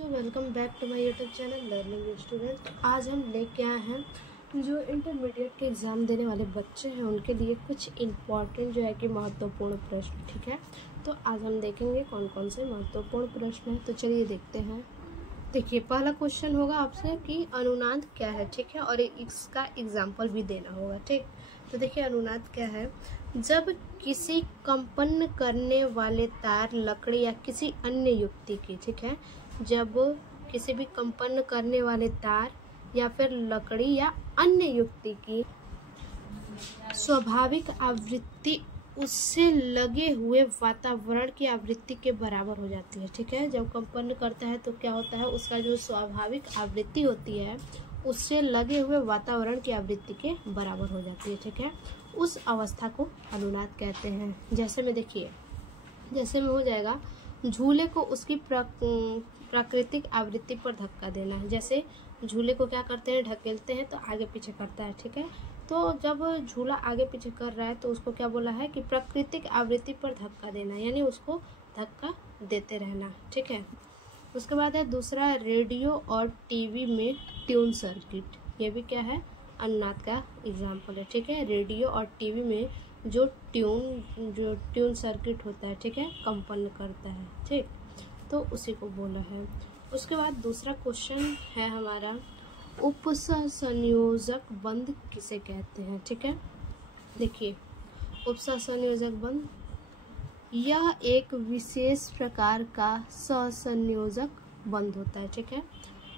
तो welcome back to my YouTube channel learning student. आज हम लेके आए हैं जो इंटरमीडिएट के एग्ज़ाम देने वाले बच्चे हैं उनके लिए कुछ इम्पॉर्टेंट जो है कि महत्वपूर्ण प्रश्न। ठीक है, तो आज हम देखेंगे कौन कौन से महत्वपूर्ण प्रश्न हैं। तो चलिए देखते हैं। देखिए, पहला क्वेश्चन होगा आपसे कि अनुनाद क्या है। ठीक है, और इसका एग्जाम्पल भी देना होगा। ठीक, तो देखिए अनुनाद क्या है। जब किसी कंपन करने वाले तार, लकड़ी या किसी अन्य युक्ति की, ठीक है, जब किसी भी कंपन करने वाले तार या फिर लकड़ी या अन्य युक्ति की स्वाभाविक आवृत्ति उससे लगे हुए वातावरण की आवृत्ति के बराबर हो जाती है। ठीक है, जब कंपन करता है तो क्या होता है, उसका जो स्वाभाविक आवृत्ति होती है उससे लगे हुए वातावरण की आवृत्ति के बराबर हो जाती है। ठीक है, उस अवस्था को अनुनाद कहते हैं। जैसे में देखिए, जैसे में हो जाएगा झूले को उसकी प्राकृतिक आवृत्ति पर धक्का देना। जैसे झूले को क्या करते हैं, ढकेलते हैं तो आगे पीछे करता है। ठीक है, तो जब झूला आगे पीछे कर रहा है तो उसको क्या बोला है कि प्राकृतिक आवृत्ति पर धक्का देना, यानी उसको धक्का देते रहना। ठीक है, उसके बाद है दूसरा, रेडियो और टीवी में ट्यून सर्किट। ये भी क्या है, अनुनाद का एग्जाम्पल है। ठीक है, रेडियो और टीवी में जो ट्यून सर्किट होता है, ठीक है, कंपन करता है। ठीक, तो उसी को बोला है। उसके बाद दूसरा क्वेश्चन है हमारा, उपसंयोजक बंध किसे कहते हैं। ठीक है, देखिए उपसंयोजक बंध यह एक विशेष प्रकार का सहसंयोजक बंध होता है। ठीक है,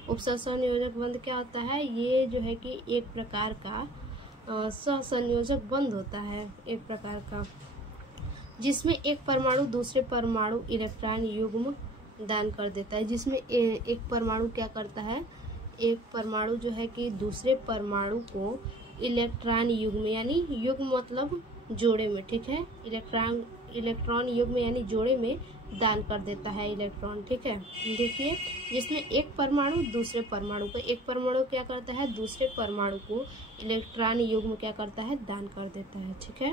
उपसंयोजक बंध क्या होता है, ये जो है कि एक प्रकार का सहसंयोजक बंध होता है, एक प्रकार का, जिसमें एक परमाणु दूसरे परमाणु इलेक्ट्रॉन युग्म दान कर देता है। जिसमें एक परमाणु क्या करता है, एक परमाणु जो है कि दूसरे परमाणु को इलेक्ट्रॉन युग्म, यानी युग्म मतलब जोड़े में, ठीक है, इलेक्ट्रॉन युग्म यानी जोड़े में दान कर देता है इलेक्ट्रॉन। ठीक है, देखिए जिसमें एक परमाणु दूसरे परमाणु को, एक परमाणु क्या करता है, दूसरे परमाणु को इलेक्ट्रॉन युग्म क्या करता है, दान कर देता है। ठीक है,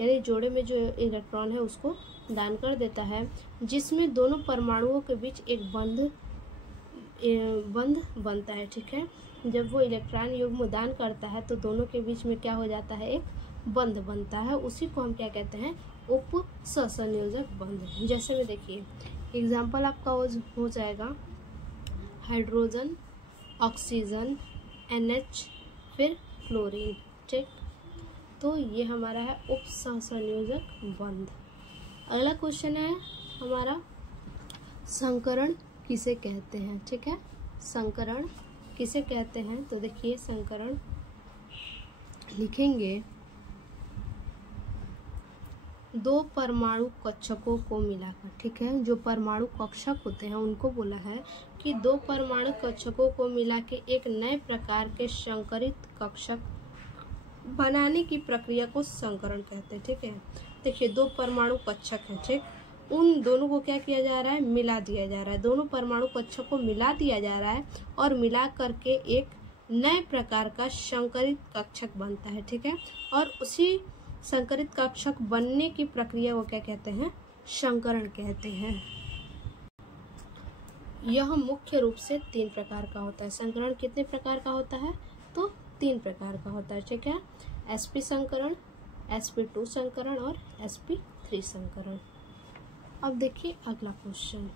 यानी जोड़े में जो इलेक्ट्रॉन है उसको दान कर देता है, जिसमें दोनों परमाणुओं के बीच एक बंध बनता है। ठीक है, जब वो इलेक्ट्रॉन युग्म दान करता है तो दोनों के बीच में क्या हो जाता है, एक बंध बनता है। उसी को हम क्या कहते हैं, उपसंयोजक बंध। जैसे में देखिए एग्जाम्पल आपका हो जाएगा हाइड्रोजन, ऑक्सीजन, NH, फिर क्लोरीन। ठीक, तो ये हमारा है उपसंयोजक बंध। अगला क्वेश्चन है हमारा, संकरण किसे कहते हैं। ठीक है, संकरण किसे कहते हैं, तो देखिए संकरण लिखेंगे दो परमाणु कक्षकों को मिलाकर। ठीक है, जो परमाणु कक्षक होते हैं उनको बोला है कि दो परमाणु कक्षकों को मिला के एक नए प्रकार के संकरित कक्षक बनाने की प्रक्रिया को संकरण कहते हैं। ठीक है, देखिए दो परमाणु कक्षक है, ठीक, उन दोनों को क्या किया जा रहा है, मिला दिया जा रहा है। दोनों परमाणु कक्षक को मिला दिया जा रहा है और मिला करके एक नए प्रकार का संकरित कक्षक बनता है। ठीक है, और उसी संकरित कक्षक बनने की प्रक्रिया को क्या कहते हैं, संकरण कहते हैं। यह मुख्य रूप से 3 प्रकार का होता है। संकरण कितने प्रकार का होता है, तो 3 प्रकार का होता है। ठीक है, sp संकरण, sp2 संकरण और sp3 संकरण। अब देखिए अगला क्वेश्चन।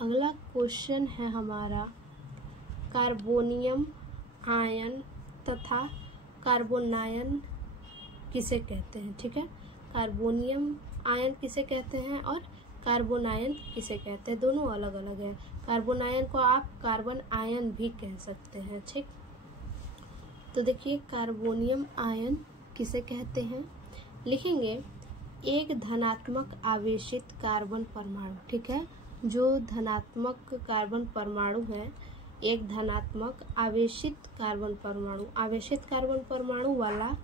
अगला क्वेश्चन है हमारा, कार्बोनियम आयन तथा कार्बोनायन किसे कहते हैं। ठीक है, कार्बोनियम आयन किसे कहते हैं और कार्बोनायन किसे कहते हैं, दोनों अलग अलग है। कार्बोनायन को आप कार्बन आयन भी कह सकते हैं। ठीक, तो देखिए कार्बोनियम आयन किसे कहते हैं, लिखेंगे एक धनात्मक आवेशित कार्बन परमाणु। ठीक है, जो धनात्मक कार्बन परमाणु है, एक धनात्मक आवेशित कार्बन परमाणु, आवेशित कार्बन परमाणु वाला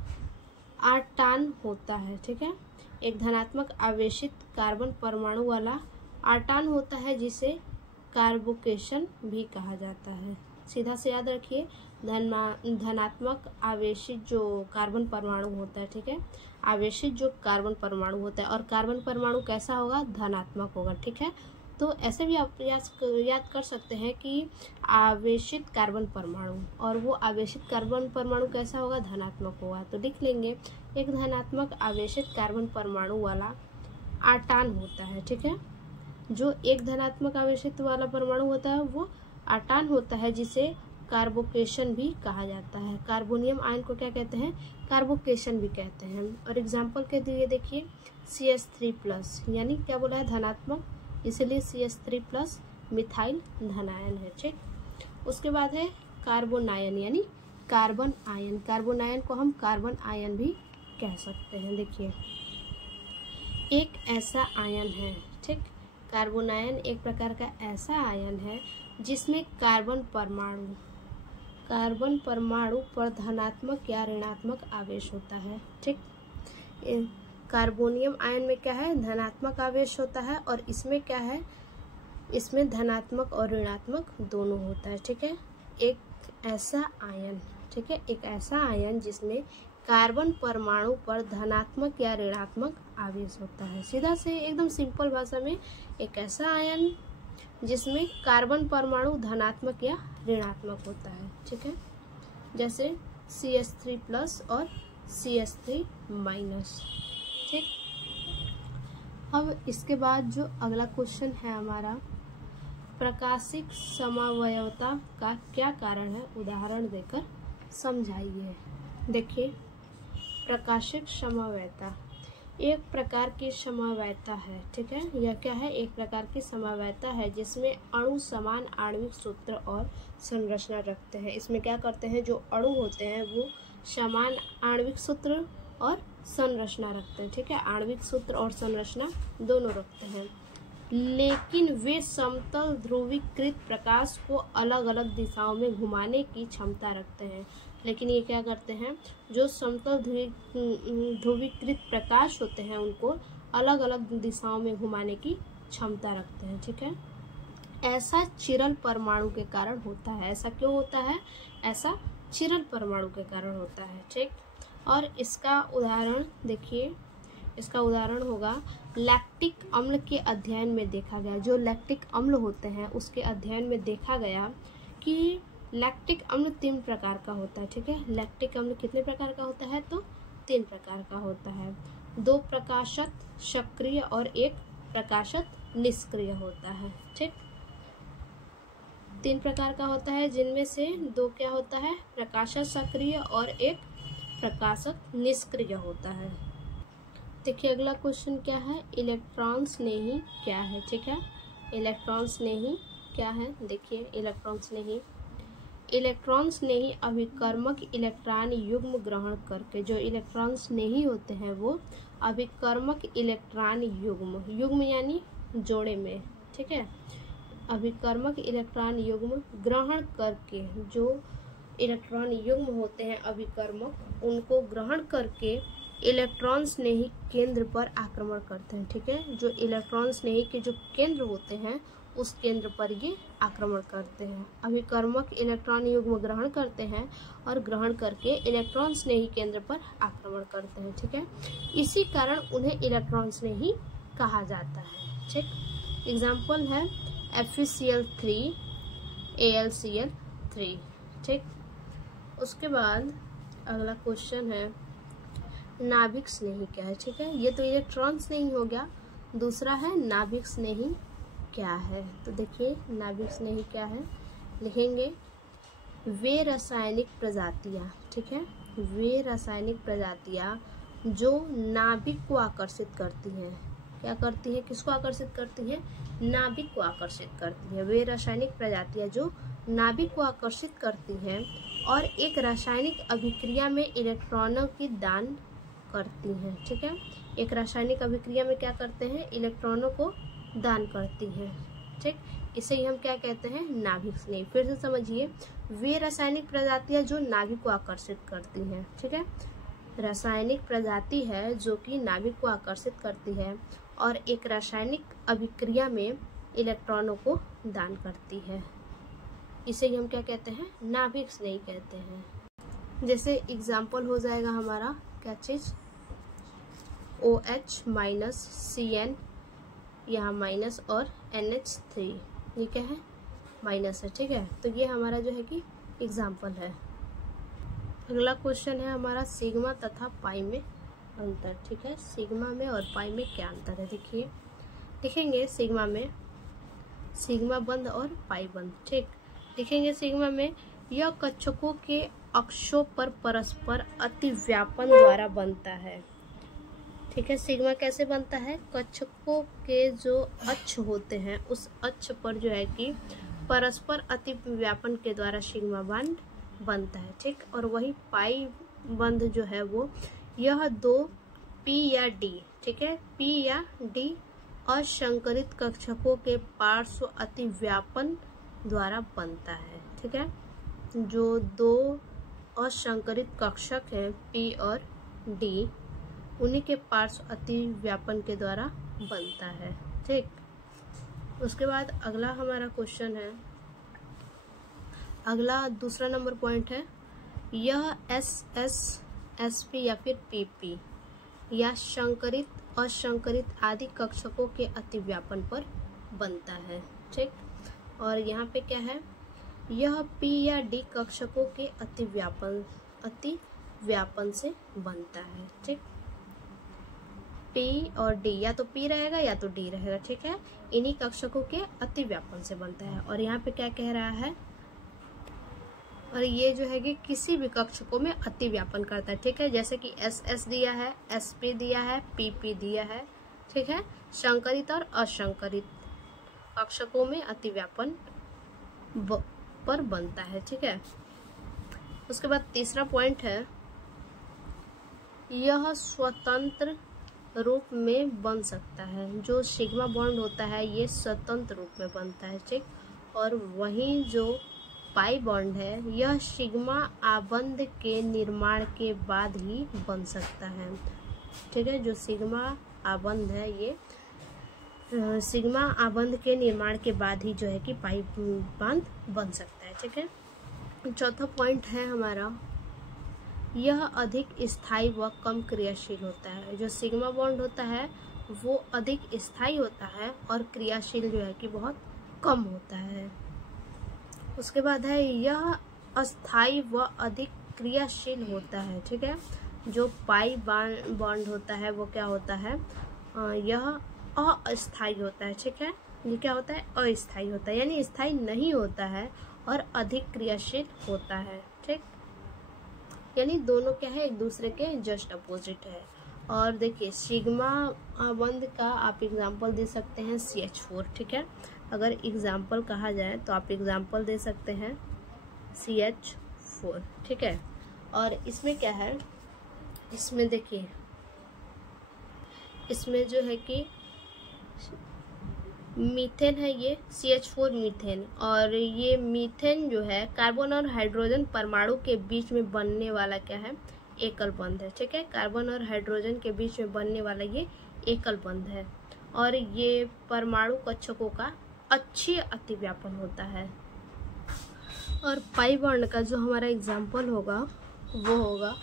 आर्टान होता है। ठीक है, एक धनात्मक आवेशित कार्बन परमाणु वाला आर्टान होता है, जिसे कार्बोकेशन भी कहा जाता है। सीधा से याद रखिए, धनात्मक आवेशित जो कार्बन परमाणु होता है, ठीक है, आवेशित जो कार्बन परमाणु होता है, और कार्बन परमाणु कैसा होगा, धनात्मक होगा। ठीक है, तो ऐसे भी आप याद कर सकते हैं कि आवेशित कार्बन परमाणु, और वो आवेशित कार्बन परमाणु कैसा होगा, धनात्मक होगा। तो लिख लेंगे एक धनात्मक आवेशित कार्बन परमाणु वाला आटान होता है, ठीक है। जो एक धनात्मक आवेशित वाला परमाणु होता है वो आटान होता है, जिसे कार्बोकेशन भी कहा जाता है। कार्बोनियम आयन को क्या कहते हैं, कार्बोकेशन भी कहते हैं। और एग्जाम्पल के लिए देखिए CH3+, यानी क्या बोला है, धनात्मक, इसलिए CH3+ मिथाइल धनायन है, ठीक। उसके बाद है कार्बोनायन, यानी कार्बन आयन। कार्बन आयन को हम कार्बन आयन भी कह सकते हैं। देखिए एक ऐसा आयन है, ठीक, कार्बोनायन एक प्रकार का ऐसा आयन है जिसमें कार्बन परमाणु पर धनात्मक या ऋणात्मक आवेश होता है, ठीक। कार्बोनियम आयन में क्या है, धनात्मक आवेश होता है, और इसमें क्या है, इसमें धनात्मक और ऋणात्मक दोनों होता है, ठीक है। एक ऐसा आयन, ठीक है, एक ऐसा आयन जिसमें कार्बन परमाणु पर धनात्मक या ऋणात्मक आवेश होता है। सीधा से एकदम सिंपल भाषा में, एक ऐसा आयन जिसमें कार्बन परमाणु धनात्मक या ऋणात्मक होता है, ठीक है, जैसे CH3+ और CH3-, ठीक। अब इसके बाद जो अगला क्वेश्चन है हमारा, प्रकाशिक समवयवता का क्या कारण है, उदाहरण देकर समझाइए। देखिए प्रकाशिक समवयवता एक प्रकार की समवयवता है, ठीक है। यह क्या है, एक प्रकार की समवयवता है जिसमें अणु समान आणविक सूत्र और संरचना रखते हैं। इसमें क्या करते हैं, जो अणु होते हैं वो समान आणविक सूत्र और संरचना रखते हैं, ठीक है। आणविक सूत्र और संरचना दोनों रखते हैं, लेकिन वे समतल ध्रुवीकृत प्रकाश को अलग अलग दिशाओं में घुमाने की क्षमता रखते हैं। लेकिन ये क्या करते हैं, जो समतल ध्रुवीकृत प्रकाश होते हैं उनको अलग अलग दिशाओं में घुमाने की क्षमता रखते हैं, ठीक है। ऐसा चिरल परमाणु के कारण होता है। ऐसा क्यों होता है, ऐसा चिरल परमाणु के कारण होता है, ठीक। और इसका उदाहरण देखिए, इसका उदाहरण होगा लैक्टिक अम्ल के अध्ययन में देखा गया। जो लैक्टिक अम्ल होते हैं उसके अध्ययन में देखा गया कि लैक्टिक अम्ल 3 प्रकार का होता है, ठीक है। लैक्टिक अम्ल कितने प्रकार का होता है, तो 3 प्रकार का होता है। 2 प्रकाशत सक्रिय और 1 प्रकाशत निष्क्रिय होता है, ठीक। 3 प्रकार का होता है, जिनमें से 2 क्या होता है, प्रकाशत सक्रिय और 1 प्रकाशक निष्क्रिय होता है। देखिए अगला क्वेश्चन क्या है, इलेक्ट्रॉन स्नेही क्या है, ठीक है। इलेक्ट्रॉन स्नेही क्या है, देखिए इलेक्ट्रॉन स्नेही अभिकर्मक इलेक्ट्रॉन युग्म ग्रहण करके, जो इलेक्ट्रॉन स्नेही होते हैं वो अभिकर्मक इलेक्ट्रॉन युग्म यानी जोड़े में, ठीक है। अभिकर्मक इलेक्ट्रॉन युग्म ग्रहण करके, जो इलेक्ट्रॉन युग्म होते हैं अभिकर्मक, उनको ग्रहण करके इलेक्ट्रॉन स्नेही केंद्र पर आक्रमण करते हैं, ठीक है। जो इलेक्ट्रॉन स्नेही के जो केंद्र होते हैं उस केंद्र पर ये आक्रमण करते हैं। अभिकर्मक इलेक्ट्रॉन युग्म ग्रहण करते हैं और ग्रहण करके इलेक्ट्रॉन स्नेही केंद्र पर आक्रमण करते हैं, ठीक है। इसी कारण उन्हें इलेक्ट्रॉन स्नेही कहा जाता है, ठीक। एग्जाम्पल है FeCl3 AlCl3, ठीक। उसके बाद अगला क्वेश्चन है नाभिक स्नेही क्या है, ठीक है। ये तो इलेक्ट्रॉन स्नेही हो गया, दूसरा है नाभिक स्नेही क्या है। तो देखिए नाभिक स्नेही क्या है, लिखेंगे वे रासायनिक प्रजातियां, ठीक है, वे रासायनिक प्रजातियां जो नाभिक को आकर्षित करती हैं। क्या करती है, किसको आकर्षित करती है, नाभिक को आकर्षित करती है। वे रासायनिक प्रजातियां जो नाभिक को आकर्षित करती हैं और एक रासायनिक अभिक्रिया में इलेक्ट्रॉनों की दान करती हैं, ठीक है। एक रासायनिक अभिक्रिया में क्या करते हैं, इलेक्ट्रॉनों को दान करती हैं, ठीक। इसे ही हम क्या कहते हैं, नाभिक स्नेही। फिर से समझिए, वे रासायनिक प्रजातियां जो नाभिक को आकर्षित करती हैं, ठीक है। रासायनिक प्रजाति है जो कि नाभिक को आकर्षित करती है और एक रासायनिक अभिक्रिया में इलेक्ट्रॉनों को दान करती है। इसे ही हम क्या कहते हैं, नाभिक स्नेही कहते हैं। जैसे एग्जाम्पल हो जाएगा हमारा क्या चीज, OH - CN, यहाँ माइनस और NH3, ये क्या है, माइनस है, ठीक है। तो ये हमारा जो है कि एग्जाम्पल है। अगला क्वेश्चन है हमारा सिग्मा तथा पाई में अंतर, ठीक है। सिग्मा में और पाई में क्या अंतर है, देखिए, लिखेंगे सिग्मा में सिग्मा बंध और पाई बंध, ठीक। लिखेंगे सिग्मा में यह कक्षकों के अक्षों पर परस्पर अतिव्यापन द्वारा बनता है, ठीक है। सिग्मा कैसे बनता है, कक्षकों के जो अक्ष होते हैं उस अक्ष पर जो है कि परस्पर अतिव्यापन के द्वारा सिग्मा बंध बनता है, ठीक। और वही पाई बंध जो है वो यह दो P या D, ठीक है, P या D असंकरित कक्षकों के पार्श्व अतिव्यापन द्वारा बनता है, ठीक है। जो दो असंकरित कक्षक हैं P और D, उन्हीं के पार्श्व अतिव्यापन के द्वारा बनता है, ठीक। उसके बाद अगला हमारा क्वेश्चन है, अगला दूसरा नंबर पॉइंट है, यह SS, SP या फिर PP या संकरित असंकरित आदि कक्षकों के अतिव्यापन पर बनता है, ठीक। और यहाँ पे क्या है, यह P या D कक्षकों के अतिव्यापन से बनता है, ठीक। P और D, या तो P रहेगा या तो D रहेगा, ठीक है। इन्हीं कक्षकों के अतिव्यापन से बनता है। और यहाँ पे क्या कह रहा है, और ये जो है कि किसी भी कक्षकों में अतिव्यापन करता है, ठीक है। जैसे कि SS दिया है, SP दिया है, PP दिया है, ठीक है। संकरित और असंकरित कक्षकों में अतिव्यापन पर बनता है, ठीक है। उसके बाद तीसरा पॉइंट है, यह स्वतंत्र रूप में बन सकता है। जो सिग्मा बॉन्ड होता है ये स्वतंत्र रूप में बनता है, ठीक। और वहीं जो पाई बॉन्ड है यह सिग्मा आबंध के निर्माण के बाद ही बन सकता है, ठीक है। जो सिग्मा आबंध है ये सिग्मा आबंध के निर्माण के बाद ही जो है कि पाई बॉन्ड बन सकता है, ठीक है। चौथा पॉइंट है हमारा, यह अधिक स्थायी व कम क्रियाशील होता है। जो सिग्मा बॉन्ड होता है वो अधिक स्थायी होता है और क्रियाशील जो है कि बहुत कम होता है। उसके बाद है, यह अस्थायी व अधिक क्रियाशील होता है, ठीक है। जो पाई बॉन्ड होता है वो क्या होता है, यह अस्थायी होता है, ठीक है। ये क्या होता है, अस्थायी होता है, यानी स्थायी नहीं होता है और अधिक क्रियाशील होता है, ठीक। यानी दोनों क्या है, एक दूसरे के जस्ट अपोजिट है। और देखिए सिग्मा बंध का आप एग्जाम्पल दे सकते हैं CH4, ठीक है। अगर एग्जाम्पल कहा जाए तो आप एग्जाम्पल दे सकते हैं CH4, ठीक है। और इसमें क्या है, इसमें देखिए, इसमें जो है कि मीथेन है, ये CH4 मीथेन। और ये मीथेन जो है कार्बन और हाइड्रोजन परमाणु के बीच में बनने वाला क्या है, एकल बंध है, ठीक है। कार्बन और हाइड्रोजन के बीच में बनने वाला ये एकल बंध है। और ये परमाणु कक्षकों का अच्छी अतिव्यापन होता है। और पाई बॉन्ड का जो हमारा एग्जाम्पल होगा वो होगा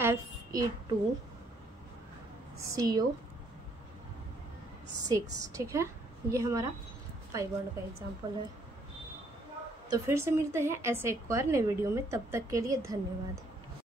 Fe2CO6, ठीक है। ये हमारा पाई बॉन्ड का एग्जाम्पल है। तो फिर से मिलते हैं ऐसे एक और नए वीडियो में, तब तक के लिए धन्यवाद।